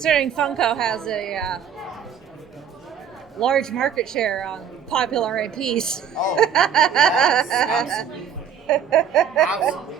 considering Funko has a large market share on popular IPs. Oh, yes, absolutely. Absolutely.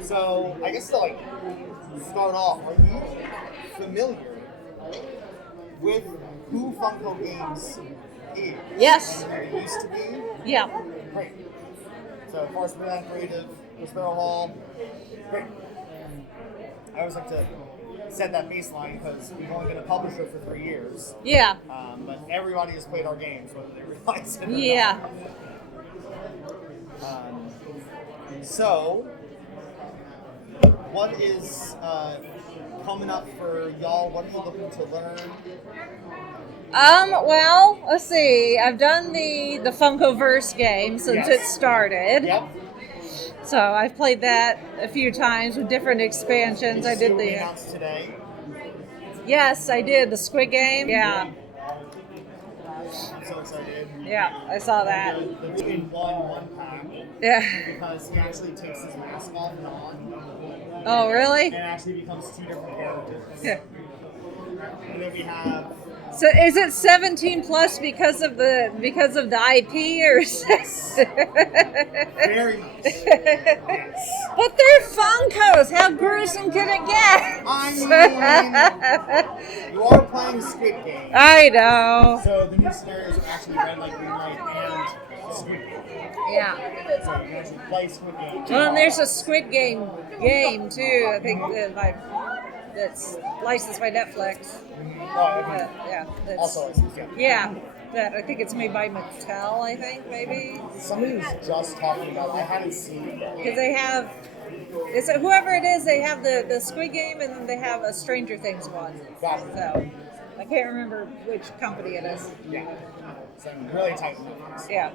So, I guess to start off, are you familiar with who Funko Games is? Yes. And who it used to be? Yeah. Great. So, Forest Band Creative, Prospero Hall. Great. I always like to set that baseline because we've only been a publisher for 3 years. Yeah. But everybody has played our games, whether they realize it or Yeah. not. So, what is coming up for y'all? What are you looking to learn? Well, let's see. I've done the Funkoverse game since it started. Yep. So I've played that a few times with different expansions. Did you I see did what we the. announced today? Yes, I did the Squid Game. Yeah. I'm so excited. Yeah, I saw that. The 2-in-1 pack. Yeah. Because he actually takes his mask off and on. Oh, really? And it actually becomes 2 different characters. Yeah. And then we have. So is it 17 plus because of the IP or? Very much. Yes. But they're Funkos. How gruesome can it get? I mean, you are playing Squid Game. I know. So the new scenarios are actually red light, green light, and Squid Game. Yeah. So you can actually play Squid Game. Well, and there's a Squid Game too. I think that's licensed by Netflix. Yeah. That's, Also licensed, yeah. Yeah. That I think it's made by Mattel. I think maybe. Somebody was just talking about. I haven't seen it yet. Because they have. It's whoever it is. They have the Squid Game, and then they have a Stranger Things one. Gotcha. So I can't remember which company it is. Yeah. So I'm really tight. Yeah.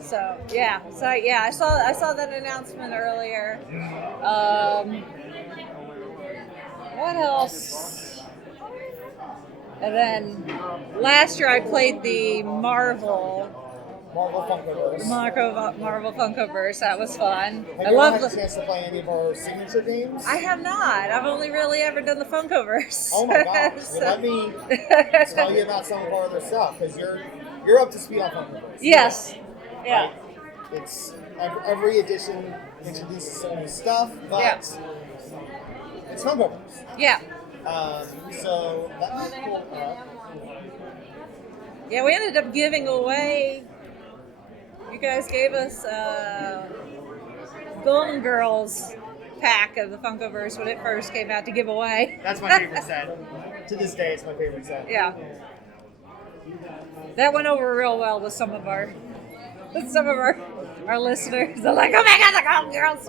So yeah. I saw that announcement earlier. What else? And then last year I played the Marvel Funkoverse. Marvel Funkoverse. That was fun. Have I you love ever had a chance to play any of our signature games? I have not. I've only really ever done the Funkoverse. Oh my gosh! So- Well, let me tell you about some of our other stuff because you're up to speed on Funkoverse. Yes. Yeah. Like, it's every edition introduces some new stuff, but it's Funkoverse. Yeah. So let me pull up. Yeah, we ended up giving away. You guys gave us Golden Girls pack of the Funkoverse when it first came out to give away. That's my favorite set. To this day, it's my favorite set. Yeah. That went over real well with some of our listeners. They're like, oh my god, the Golden Girls.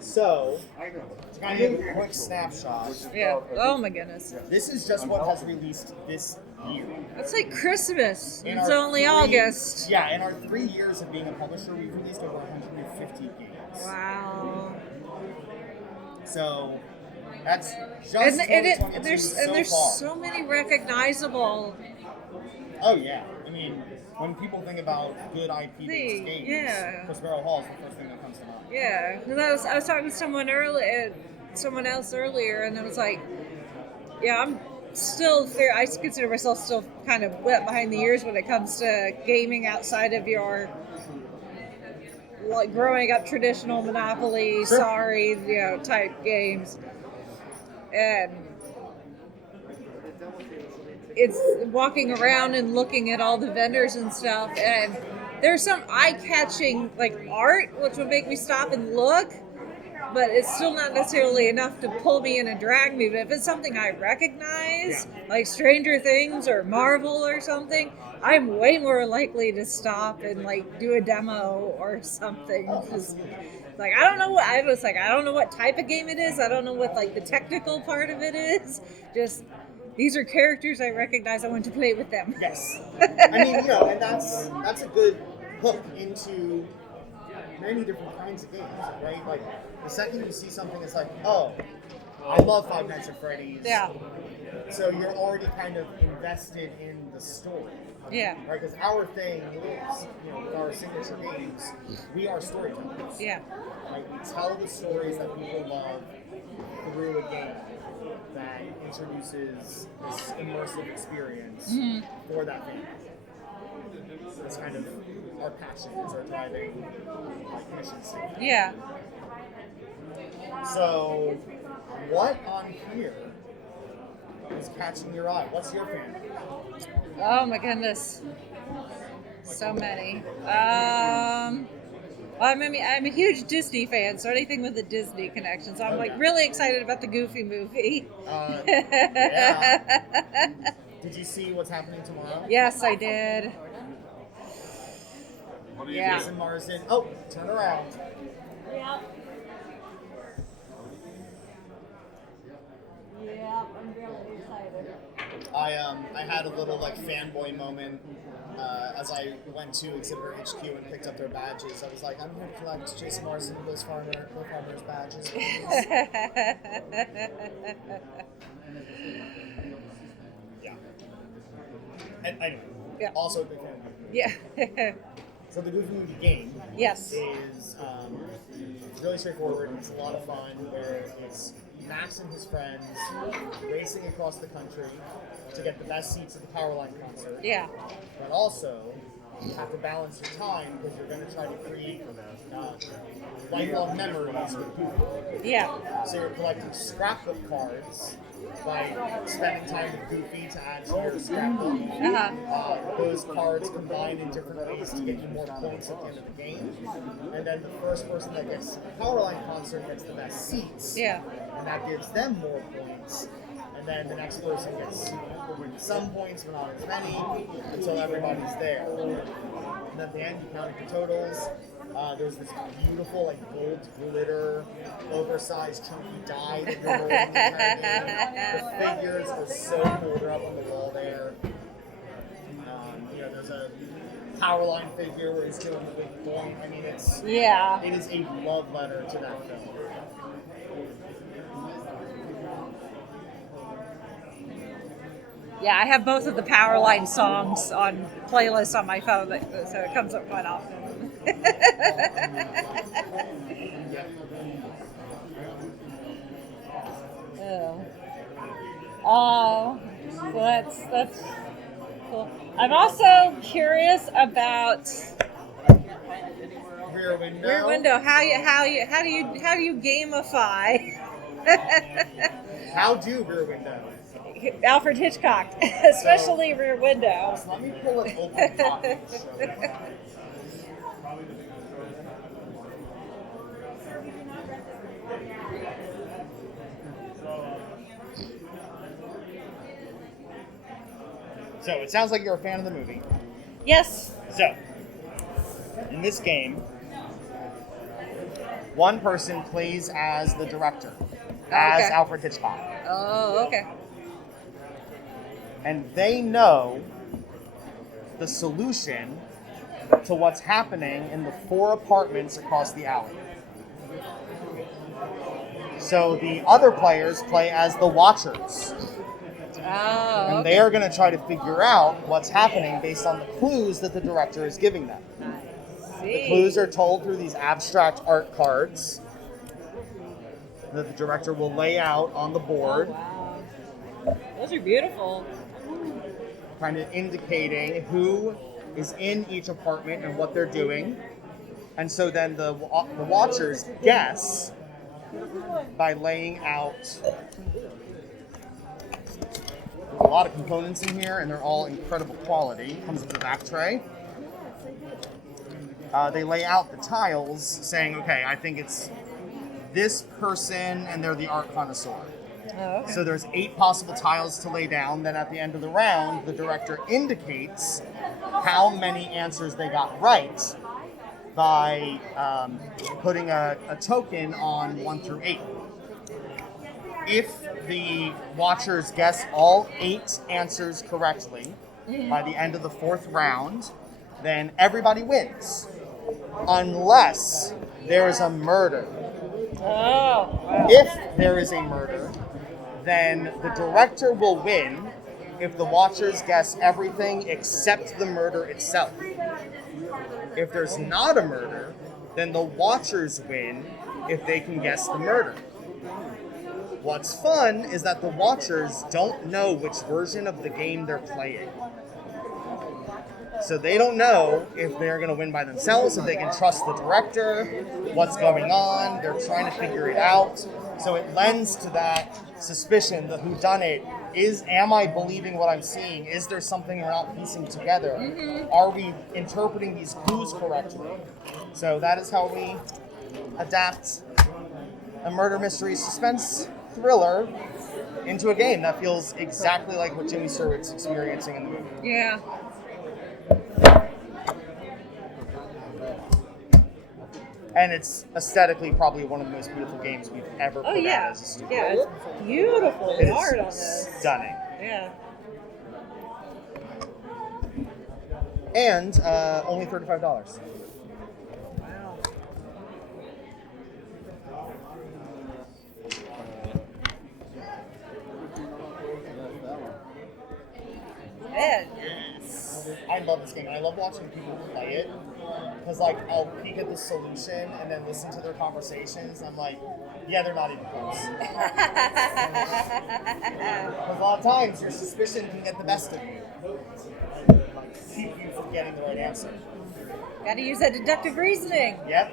So, to kind of give a quick snapshot. Yeah. Oh my goodness. This is just what has released this year. It's like Christmas. In It's our only August. Yeah, in our 3 years of being a publisher, we've released over 150 games. Wow. So, that's just And 2022 there's so far. so many recognizable. Oh yeah, I mean, when people think about good IP-based games, yeah. Prospero Hall is the first thing that comes to mind. Yeah, because I was talking to someone else earlier, and I was like, yeah, I'm still fair. I consider myself still kind of wet behind the ears when it comes to gaming outside of your like growing up traditional Monopoly, Sure. type games, and it's walking around and looking at all the vendors and stuff, and there's some eye-catching like art which would make me stop and look, but it's still not necessarily enough to pull me in and drag me. But if it's something I recognize, like Stranger Things or Marvel or something, I'm way more likely to stop and like do a demo or something. Just, like I don't know what type of game it is. I don't know what like the technical part of it is. Just these are characters I recognize. I want to play with them. Yes. I mean, and that's a good hook into many different kinds of games, right? Like, the second you see something, it's like, oh, I love Five Nights at Freddy's. Yeah. So you're already kind of invested in the story. Yeah. Right? Because our thing is, with our signature games, we are storytellers. Yeah. Right? We tell the stories that people love through a game that introduces this immersive experience for that fan. That's kind of our passion, is our driving mission statement. Yeah. So, what on here is catching your eye? What's your fan? Oh my goodness. So many. I'm a huge Disney fan, so anything with a Disney connection. So I'm like really excited about the Goofy movie. Yeah. Did you see what's happening tomorrow? Yes, I did. Yeah. Jason Marsden. Oh, turn around. Yep. Yeah, I'm really excited. I had a little fanboy moment as I went to Exhibitor HQ and picked up their badges. I was like, I'm here to collect Jason Marsden and Will Farmer's badges. Yeah. And anyway, also a big fan. Yeah. So the Goofy Movie game Yes. is really straightforward. It's a lot of fun where it's Max and his friends racing across the country to get the best seats at the Powerline concert. Yeah. But also, you have to balance your time because you're going to try to create lifelong memories with Goofy. Yeah. So you're collecting scrapbook cards by spending time with Goofy to add to your scrapbook. Those cards combine in different ways to get you more points at the end of the game. And then the first person that gets to the Powerline concert gets the best seats. Yeah. And that gives them more points. And then the next person gets some points, but not as many, until everybody's there. And at the end, you count your totals. There's this beautiful, gold glitter, oversized, chunky die that you're rolling the entire game. The figures are so cool. They're up on the wall there. There's a Powerline figure where he's doing the big point. I mean, it is a love letter to that film. Yeah, I have both of the Powerline songs on playlists on my phone, so it comes up quite often. So that's cool. I'm also curious about Rear Window. Rear Window. How do you gamify? How do Rear Window? Alfred Hitchcock, especially Rear Window. So let me pull it open top and show you. So it sounds like you're a fan of the movie. Yes. So in this game, one person plays as the director, as Alfred Hitchcock. Oh, okay. And they know the solution to what's happening in the 4 apartments across the alley. So the other players play as the Watchers. Oh, And they are going to try to figure out what's happening based on the clues that the director is giving them. I see. The clues are told through these abstract art cards that the director will lay out on the board. Oh, wow. Those are beautiful. Kind of indicating who is in each apartment and what they're doing. And so then the watchers guess by laying out. There's a lot of components in here, and they're all incredible quality. Comes with a back tray. They lay out the tiles saying, okay, I think it's this person, and they're the art connoisseur. Oh, okay. So there's 8 possible tiles to lay down. Then at the end of the round, the director indicates how many answers they got right by putting a token on 1 through 8. If the watchers guess all 8 answers correctly by the end of the 4th round, then everybody wins. Unless there is a murder. Oh, wow. If there is a murder, then the director will win if the watchers guess everything except the murder itself. If there's not a murder, then the watchers win if they can guess the murder. What's fun is that the watchers don't know which version of the game they're playing. So they don't know if they're going to win by themselves, if they can trust the director, what's going on. They're trying to figure it out. So it lends to that suspicion, the whodunit. Am I believing what I'm seeing? Is there something we're not piecing together? Are we interpreting these clues correctly? So that is how we adapt a murder mystery suspense thriller into a game that feels exactly like what Jimmy Stewart experiencing in the movie. Yeah. And it's aesthetically probably one of the most beautiful games we've ever put out as a studio. Yeah, it's beautiful It art on is this. stunning. Yeah. And only $35. Wow. Yes. I love this game. I love watching people play it. Because, like, I'll peek at the solution and then listen to their conversations. And I'm like, yeah, they're not even close. Because a lot of times, your suspicion can get the best of you. Like, keep you from getting the right answer. Gotta use that deductive reasoning. Yep.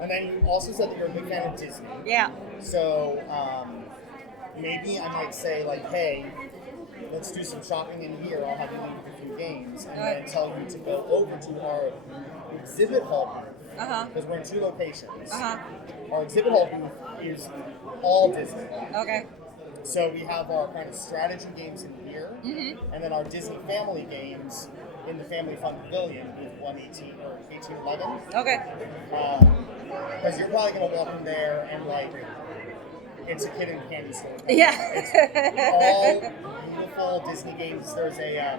And then you also said that you're a big fan of Disney. Yeah. So, maybe I might say, like, hey, let's do some shopping in here. I'll have you leave with a few games. And then tell you to go over to our exhibit hall booth. Because we're in 2 locations. Our exhibit hall booth is all Disney. Okay. So we have our kind of strategy games in here. And then our Disney family games in the Family Fun Pavilion with 118 or 1811. Okay. Because you're probably going to walk in there and, like, it's a kid in a candy store. Yeah. It's all beautiful Disney games. There's a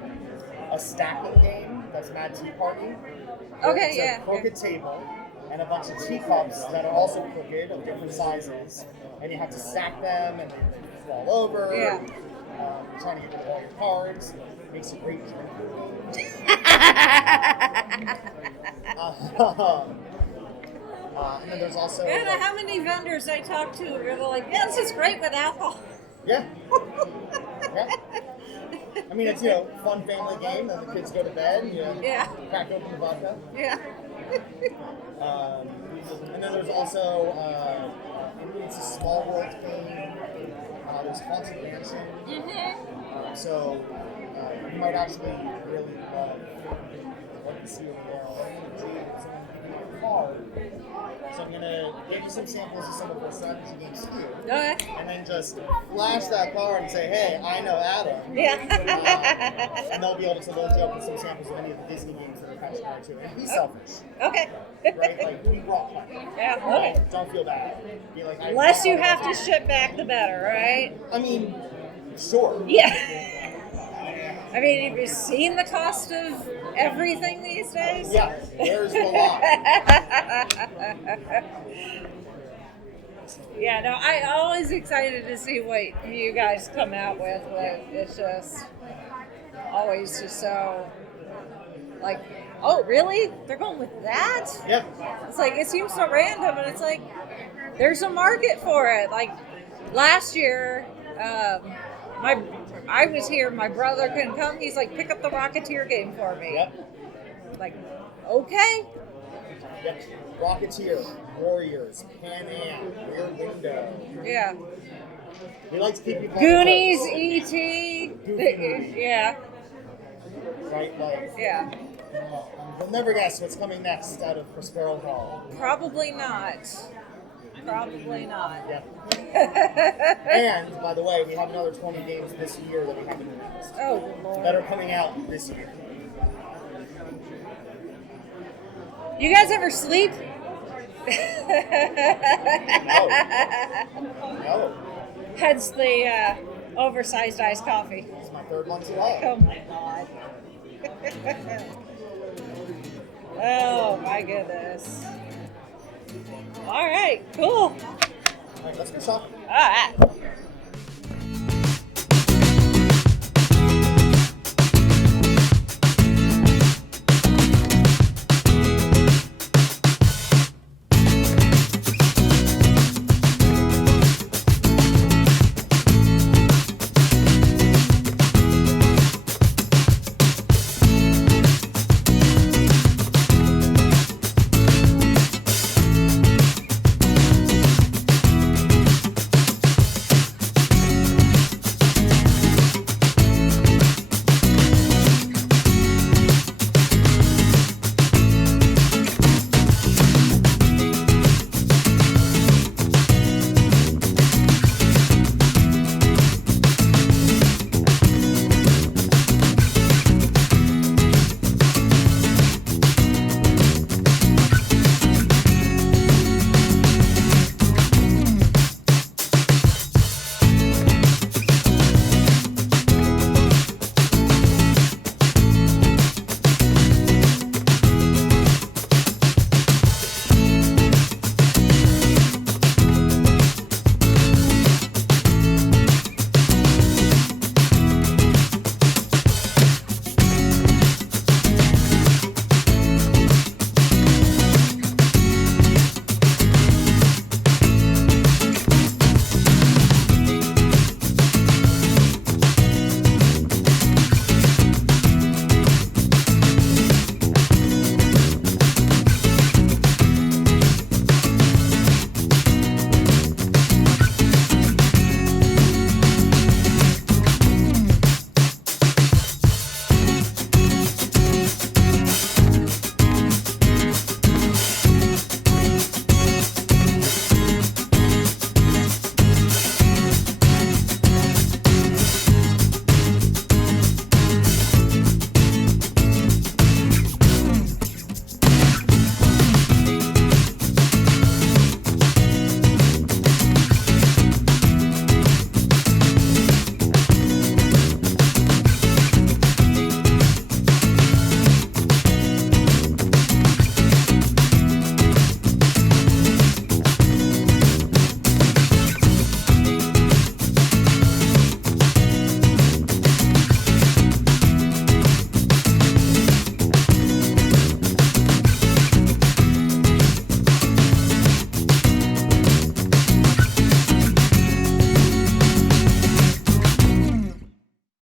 stacking game that's Mad Tea Party. Okay, It's yeah. a crooked table and a bunch of teacups that are also crooked of different sizes. And you have to stack them and they fall over. Yeah. You're trying to get rid of all your cards. Makes a great drink. And then there's also... I don't know how many vendors I talk to where they're like, yeah, this is great with alcohol. Yeah. Yeah. I mean, it's, fun family game, and the kids go to bed, crack open the vodka. Yeah. And then there's also, it's a small world game. There's Haunted Mansion. So you might actually really love what you see over there. So I'm going to give you some samples of some of our strategy games here. Okay. And then just flash that card and say, hey, I know Adam. Yeah. And they'll be able to load you up with some samples of any of the Disney games that are catching on too. And be selfish. Okay. Right? Like, be rock hard. Yeah, Right? okay. Don't feel bad. Be like, Less you have to ship back, the better, right? I mean, sure. Yeah. I mean, have you seen the cost of everything these days? Yeah, there's a lot. Yeah, no, I'm always excited to see what you guys come out with. But it's just always just so, like, oh, really? They're going with that? Yeah. It's like, it seems so random, and it's like, there's a market for it. Like, last year, I was here, my brother couldn't come. He's like, pick up the Rocketeer game for me. Yep. Like, okay. Yep. Rocketeer, Warriors, Pan Am, Rear Window. Yeah. We like to keep people Goonies, on the toes. E.T. Goofy movie. Yeah. Right? Like, Yeah. you'll never guess what's coming next out of Prospero Hall. Probably not. Probably not. Yep. And, by the way, we have another 20 games this year that we haven't released. Oh, good Lord. That are coming out this year. You guys ever sleep? No. Hence the oversized iced coffee. It's my 3rd one today. Oh my God. Oh my goodness. All right, cool. All right, let's go shopping. All right.